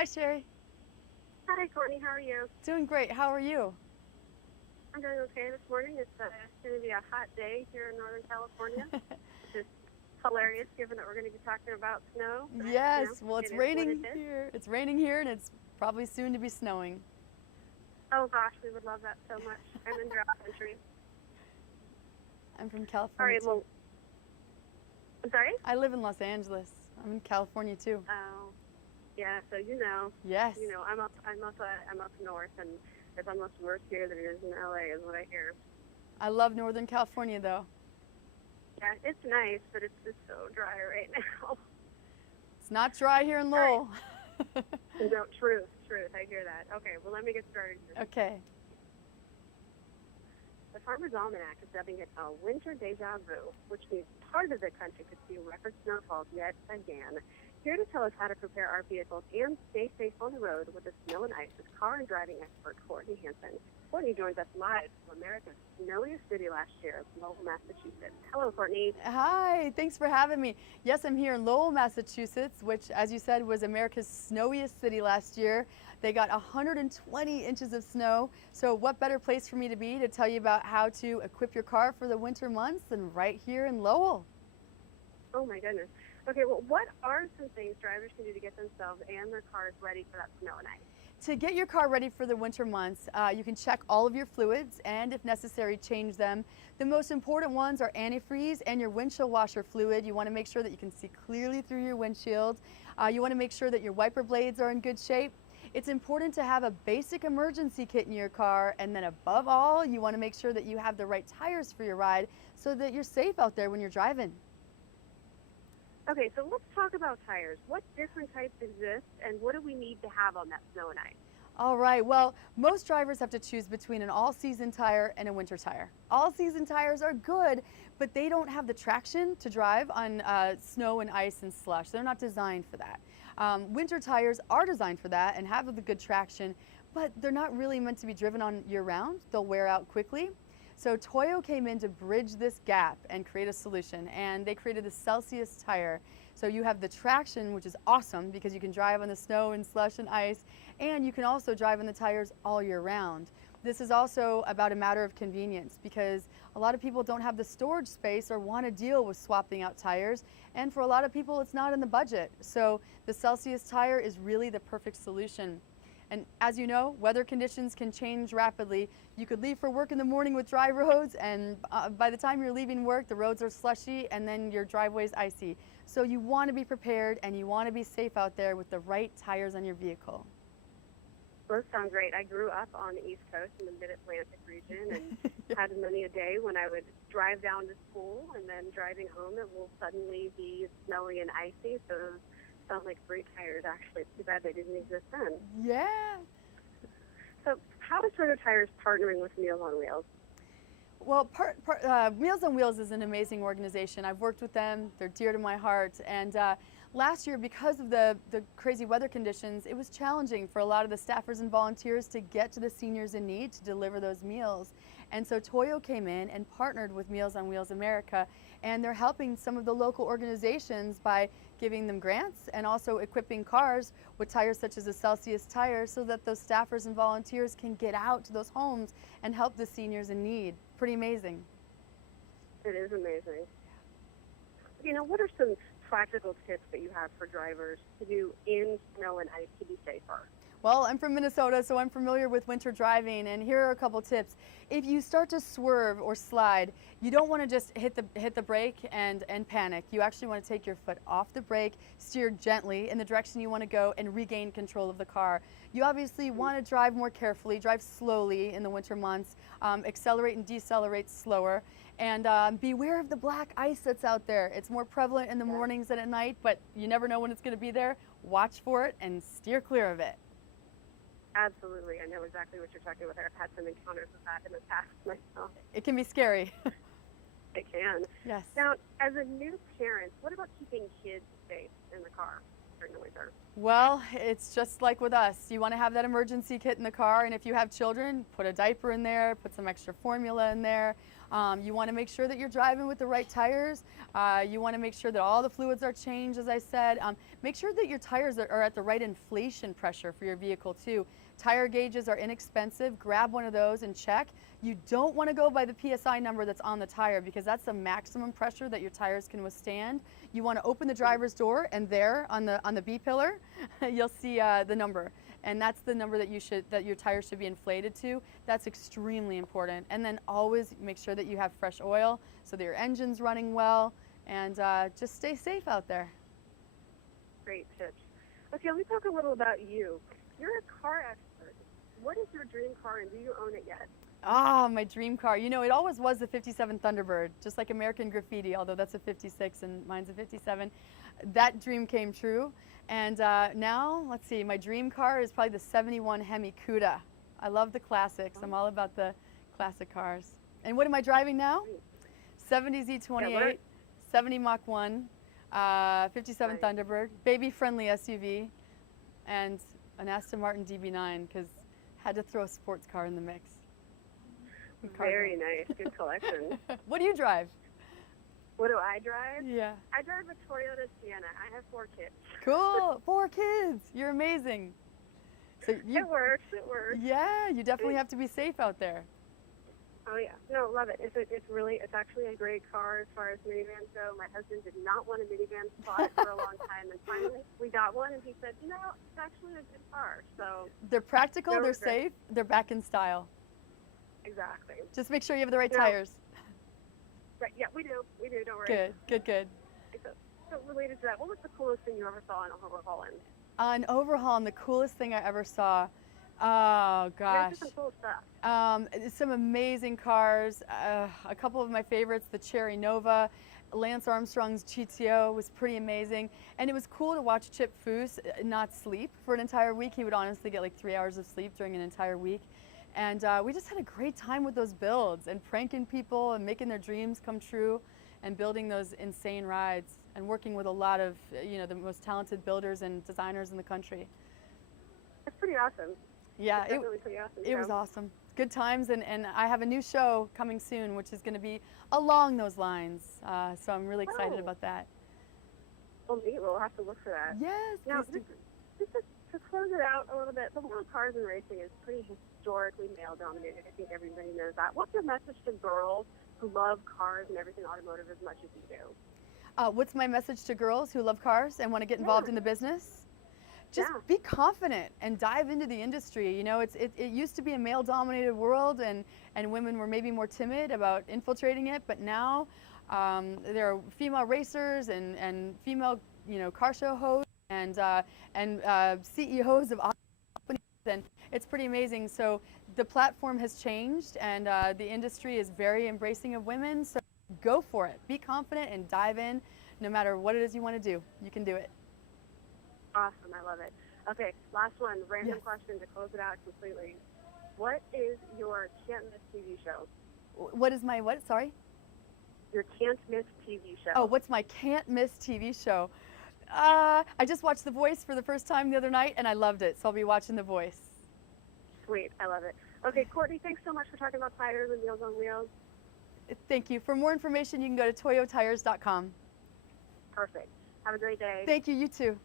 Hi, Sherry. Hi, Courtney. How are you? Doing great. How are you? I'm doing okay this morning. It's going to be a hot day here in Northern California, which is hilarious given that we're going to be talking about snow. But, Yes. Well, it's it is what it raining is. here. It's raining here, and it's probably soon to be snowing. Oh, gosh, we would love that so much. I'm in drought country. I'm from All California right, too. well, I'm sorry? I live in Los Angeles. I'm in California too. Oh, yeah, so Yes. I'm up north, and it's almost worse here than it is in LA, is what I hear. I love Northern California though. Yeah, it's nice, but it's just so dry right now. It's not dry here in All right. Lowell. No, truth. I hear that. Okay, well, let me get started here. Okay. The Farmer's Almanac is dubbing it a winter deja vu, which means part of the country could see record snowfalls yet again. Here to tell us how to prepare our vehicles and stay safe on the road with the snow and ice is car and driving expert Courtney Hansen. Courtney joins us live from America's snowiest city last year, Lowell, Massachusetts. Hello, Courtney. Hi, thanks for having me. Yes, I'm here in Lowell, Massachusetts, which, as you said, was America's snowiest city last year. They got 120 inches of snow. So what better place for me to be to tell you about how to equip your car for the winter months than right here in Lowell? Oh, my goodness. Okay, well, what are some things drivers can do to get themselves and their cars ready for that snow and ice? To get your car ready for the winter months, you can check all of your fluids and, if necessary, change them. The most important ones are antifreeze and your windshield washer fluid. You want to make sure that you can see clearly through your windshield. You want to make sure that your wiper blades are in good shape. It's important to have a basic emergency kit in your car, and then above all, you want to make sure that you have the right tires for your ride so that you're safe out there when you're driving. Okay, so let's talk about tires. What different types exist, and what do we need to have on that snow and ice? All right, well, most drivers have to choose between an all-season tire and a winter tire. All-season tires are good, but they don't have the traction to drive on snow and ice and slush. They're not designed for that. Winter tires are designed for that and have the good traction, but they're not really meant to be driven on year-round. They'll wear out quickly. So Toyo came in to bridge this gap and create a solution, and they created the Celsius tire. So you have the traction, which is awesome because you can drive on the snow and slush and ice, and you can also drive on the tires all year round. This is also about a matter of convenience because a lot of people don't have the storage space or want to deal with swapping out tires, and for a lot of people it's not in the budget. So the Celsius tire is really the perfect solution. And as you know, weather conditions can change rapidly. You could leave for work in the morning with dry roads, and by the time you're leaving work, the roads are slushy and then your driveway's icy. So you want to be prepared and you want to be safe out there with the right tires on your vehicle. Those sound great. I grew up on the East Coast in the Mid-Atlantic region and had many a day when I would drive down to school and then driving home it will suddenly be snowy and icy. So those sound like great tires, actually. It's too bad they didn't exist then. Yeah. So how is Toyota Tires partnering with Meals on Wheels? Well, Meals on Wheels is an amazing organization. I've worked with them. They're dear to my heart. And last year, because of the crazy weather conditions, it was challenging for a lot of the staffers and volunteers to get to the seniors in need to deliver those meals. And so Toyo came in and partnered with Meals on Wheels America, and they're helping some of the local organizations by giving them grants and also equipping cars with tires such as a Celsius tire so that those staffers and volunteers can get out to those homes and help the seniors in need. Pretty amazing. It is amazing. What are some practical tips that you have for drivers to do in snow and ice to be safer? Well, I'm from Minnesota, so I'm familiar with winter driving, and here are a couple tips. If you start to swerve or slide, you don't want to just hit the brake and panic. You actually want to take your foot off the brake, steer gently in the direction you want to go, and regain control of the car. You obviously want to drive more carefully, drive slowly in the winter months, accelerate and decelerate slower, and beware of the black ice that's out there. It's more prevalent in the mornings than at night, but you never know when it's going to be there. Watch for it and steer clear of it. Absolutely. I know exactly what you're talking about. I've had some encounters with that in the past myself. It can be scary. It can. Yes. Now, as a new parent, what about keeping kids safe in the car during the winter? Well, it's just like with us. You want to have that emergency kit in the car, and if you have children, put a diaper in there, put some extra formula in there. You want to make sure that you're driving with the right tires. You want to make sure that all the fluids are changed, as I said. Make sure that your tires are at the right inflation pressure for your vehicle too. Tire gauges are inexpensive. Grab one of those and check. You don't want to go by the PSI number that's on the tire because that's the maximum pressure that your tires can withstand. You want to open the driver's door, and there on the B pillar, you'll see the number, and that's the number that your tires should be inflated to. That's extremely important. And then always make sure that you have fresh oil so that your engine's running well, and just stay safe out there. Great tips. Okay, let me talk a little about you. You're a car expert. What is your dream car, and do you own it yet? Ah, my dream car. You know, it always was the 57 Thunderbird, just like American Graffiti, although that's a 56 and mine's a 57. That dream came true. And now, let's see, my dream car is probably the 71 Hemi Cuda. I love the classics. I'm all about the classic cars. And what am I driving now? 70 Z28, 70 Mach 1, 57 Thunderbird, baby-friendly SUV, and an Aston Martin DB9, because had to throw a sports car in the mix. Very nice. Good collection. What do you drive? What do I drive? Yeah. I drive a Toyota Sienna. I have 4 kids. Cool. 4 kids. You're amazing. So It works. It works. Yeah, you definitely have to be safe out there. Oh yeah. No, love it. It's actually a great car as far as minivans go. My husband did not want a minivan spot for a long time, and finally we got one, and he said, you know, it's actually a good car. So They're practical, they're safe, they're back in style. exactly. Just make sure you have the right tires. Right. Yeah, we do. We do. Don't worry. Good, good, good. So related to that, what was the coolest thing you ever saw in Overhaulin? On Overhaulin, the coolest thing I ever saw. Oh gosh. Some cool stuff. Some amazing cars. A couple of my favorites, the Cherry Nova, Lance Armstrong's GTO was pretty amazing, and it was cool to watch Chip Foose not sleep for an entire week. He would honestly get like 3 hours of sleep during an entire week. And we just had a great time with those builds and pranking people and making their dreams come true and building those insane rides and working with a lot of, you know, the most talented builders and designers in the country. That's pretty awesome. Yeah, That's really pretty awesome. it was awesome. Good times, and I have a new show coming soon, which is going to be along those lines. So I'm really excited about that. Well, neat. We'll have to look for that. Yes. Now, just to close it out a little bit, the world of cars and racing is pretty historically male-dominated. I think everybody knows that. What's your message to girls who love cars and everything automotive as much as you do? What's my message to girls who love cars and want to get involved in the business? Just be confident and dive into the industry. You know, it used to be a male-dominated world, and women were maybe more timid about infiltrating it, but now there are female racers and female, you know, car show hosts and CEOs of companies, and it's pretty amazing. So the platform has changed, and the industry is very embracing of women. So go for it. Be confident and dive in. No matter what it is you want to do, you can do it. Awesome. I love it. Okay, last one. Random question to close it out completely. What is your can't-miss TV show? What is my what? Sorry? Your can't-miss TV show. Oh, what's my can't-miss TV show? I just watched The Voice for the first time the other night, and I loved it, so I'll be watching The Voice. Sweet. I love it. Okay, Courtney, thanks so much for talking about tires and Meals on Wheels. Thank you. For more information, you can go to toyotires.com. Perfect. Have a great day. Thank you. You too.